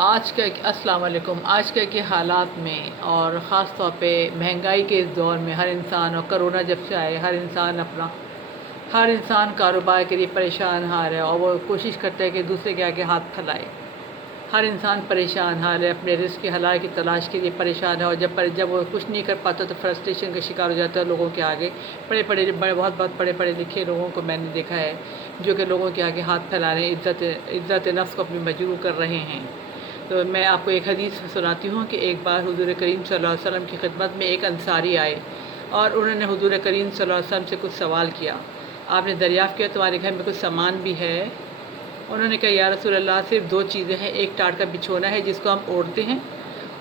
السلام علیکم۔ آج کے حالات میں اور خاص طور پہ مہنگائی کے اس دور میں ہر انسان، اور کرونا جب سے آئے ہر انسان کاروبار کے لیے پریشان حال ہے، اور وہ کوشش کرتا ہے کہ دوسرے کے آگے ہاتھ پھیلائے۔ ہر انسان پریشان حال ہے، اپنے رزق کے حلال کی تلاش کے لیے پریشان ہے، اور جب وہ کچھ نہیں کر پاتا تو فرسٹریشن کا شکار ہو جاتا ہے لوگوں کے آگے۔ بہت پڑھے پڑھے لکھے لوگوں کو میں نے دیکھا ہے جو کہ لوگوں کے آگے ہاتھ پھیلا رہے ہیں، عزت نفس کو اپنی مجروح کر رہے ہیں۔ تو میں آپ کو ایک حدیث سناتی ہوں کہ ایک بار حضور کریم صلی اللہ علیہ وسلم کی خدمت میں ایک انصاری آئے، اور انہوں نے حضور کریم صلی اللہ علیہ وسلم سے کچھ سوال کیا۔ آپ نے دریافت کیا تمہارے گھر میں کچھ سامان بھی ہے؟ انہوں نے کہا یا رسول اللہ، صرف دو چیزیں ہیں، ایک ٹاٹ کا بچھونا ہے جس کو ہم اوڑھتے ہیں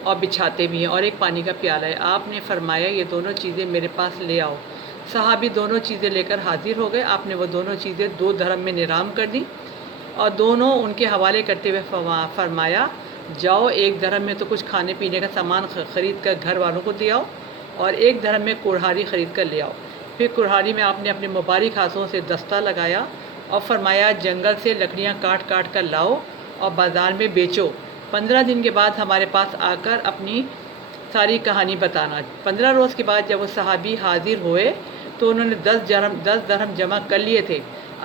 اور بچھاتے بھی ہیں، اور ایک پانی کا پیالہ ہے۔ آپ نے فرمایا یہ دونوں چیزیں میرے پاس لے آؤ۔ صحابی دونوں چیزیں لے کر حاضر ہو گئے۔ آپ نے وہ دونوں چیزیں 2 درہم میں نرام کر دیں، اور دونوں ان کے حوالے کرتے ہوئے فرمایا جاؤ 1 درہم میں تو کچھ کھانے پینے کا سامان خرید کر گھر والوں کو دے آؤ، اور 1 درہم میں کڑھاری خرید کر لے آؤ۔ پھر کڑھاری میں آپ نے اپنے مبارک ہاتھوں سے دستہ لگایا اور فرمایا جنگل سے لکڑیاں کاٹ کاٹ کر لاؤ اور بازار میں بیچو۔ 15 دن کے بعد ہمارے پاس آ کر اپنی ساری کہانی بتانا۔ 15 روز کے بعد جب وہ صحابی حاضر ہوئے تو انہوں نے 10 درہم جمع کر لیے تھے۔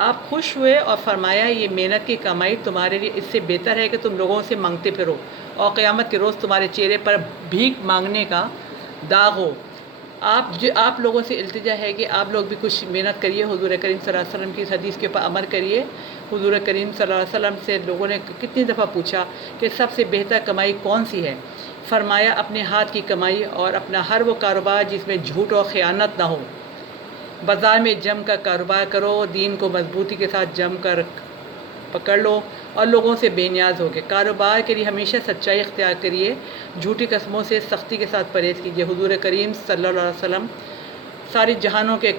آپ خوش ہوئے اور فرمایا یہ محنت کی کمائی تمہارے لیے اس سے بہتر ہے کہ تم لوگوں سے مانگتے پھرو، اور قیامت کے روز تمہارے چہرے پر بھیک مانگنے کا داغ ہو۔ آپ لوگوں سے التجا ہے کہ آپ لوگ بھی کچھ محنت کریے، حضور کریم صلی اللہ علیہ وسلم کی اس حدیث کے اوپر عمل کریے۔ حضور کریم صلی اللہ علیہ وسلم سے لوگوں نے کتنی دفعہ پوچھا کہ سب سے بہتر کمائی کون سی ہے؟ فرمایا اپنے ہاتھ کی کمائی اور اپنا ہر وہ کاروبار جس میں جھوٹ اور خیانت نہ ہو۔ بازار میں جم کر کاروبار کرو، دین کو مضبوطی کے ساتھ جم کر پکڑ لو، اور لوگوں سے بے نیاز ہو گئے۔ کاروبار کے لیے ہمیشہ سچائی اختیار کریے، جھوٹی قسموں سے سختی کے ساتھ پرہیز کیجیے۔ حضور کریم صلی اللہ علیہ وسلم ساری جہانوں کے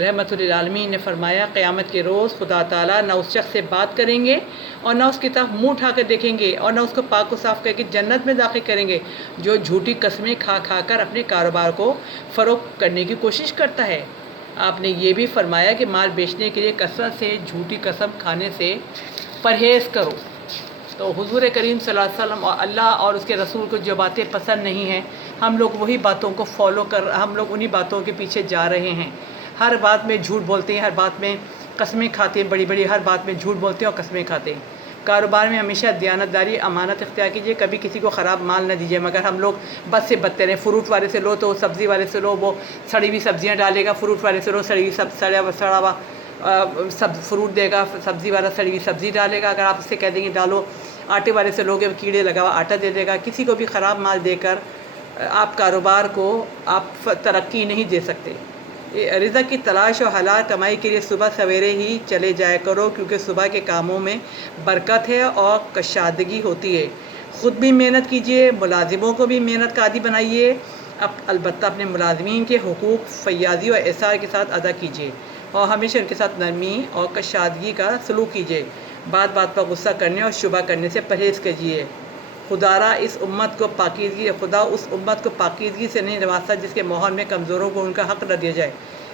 رحمت للعالمین نے فرمایا قیامت کے روز خدا تعالیٰ نہ اس شخص سے بات کریں گے اور نہ اس کی طرف منہ اٹھا کر دیکھیں گے، اور نہ اس کو پاک و صاف کر کے جنت میں داخل کریں گے جو جھوٹی قسمیں کھا کھا کر اپنے کاروبار کو فروغ کرنے کی کوشش کرتا ہے۔ آپ نے یہ بھی فرمایا کہ مال بیچنے کے لیے کثرت سے جھوٹی قسم کھانے سے پرہیز کرو۔ تو حضور کریم صلی اللہ علیہ وسلم اور اللہ اور اس کے رسول کو جو باتیں پسند نہیں ہیں، ہم لوگ وہی باتوں کو ہم لوگ انہی باتوں کے پیچھے جا رہے ہیں۔ ہر بات میں جھوٹ بولتے ہیں، ہر بات میں قسمیں کھاتے ہیں، بڑی ہر بات میں جھوٹ بولتے ہیں اور قسمیں کھاتے ہیں۔ کاروبار میں ہمیشہ دیانتداری امانت اختیار کیجیے، کبھی کسی کو خراب مال نہ دیجیے، مگر ہم لوگ بد سے بدتر ہیں۔ فروٹ والے سے لو تو سبزی والے سے لو وہ سڑی ہوئی سبزیاں ڈالے گا، فروٹ والے سے لو سڑا ہوا فروٹ دے گا، سبزی والا سڑی ہوئی سبزی ڈالے گا۔ اگر آپ اس سے کہہ دیں گے ڈالو، آٹے والے سے لوگے کیڑے لگا ہوا آٹا دے دے گا۔ کسی کو بھی خراب مال دے کر آپ کاروبار کو آپ ترقی نہیں دے سکتے۔ رزق کی تلاش اور حلال کمائی کے لیے صبح سویرے ہی چلے جایا کرو، کیونکہ صبح کے کاموں میں برکت ہے اور کشادگی ہوتی ہے۔ خود بھی محنت کیجیے، ملازموں کو بھی محنت کا عادی بنائیے، البتہ اپنے ملازمین کے حقوق فیاضی اور احسان کے ساتھ ادا کیجیے، اور ہمیشہ ان کے ساتھ نرمی اور کشادگی کا سلوک کیجیے۔ بات پر غصہ کرنے اور شبہ کرنے سے پرہیز کیجیے۔ خدا اس امت کو پاکیزگی سے نہیں نوازتا جس کے ماحول میں کمزوروں کو ان کا حق نہ دیا جائے۔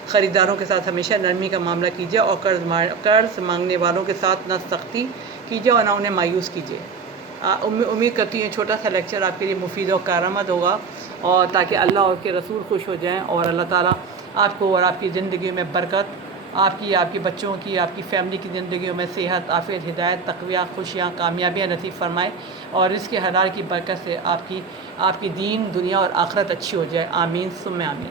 خریداروں کے ساتھ ہمیشہ نرمی کا معاملہ کیجیے، اور قرض مانگنے والوں کے ساتھ نہ سختی کیجیے اور نہ انہیں مایوس کیجیے۔ امید کرتی ہوں چھوٹا سا لیکچر آپ کے لیے مفید اور کارآمد ہوگا، اور تاکہ اللہ اور اس کے رسول خوش ہو جائیں، اور اللہ تعالیٰ آپ کو اور آپ کی زندگی میں برکت، آپ کے بچوں کی، آپ کی فیملی کی زندگیوں میں صحت، عافیت، ہدایت، تقویٰ، خوشیاں، کامیابیاں نصیب فرمائے، اور اس کے حلال کی برکت سے آپ کی دین، دنیا اور آخرت اچھی ہو جائے۔ آمین ثم آمین۔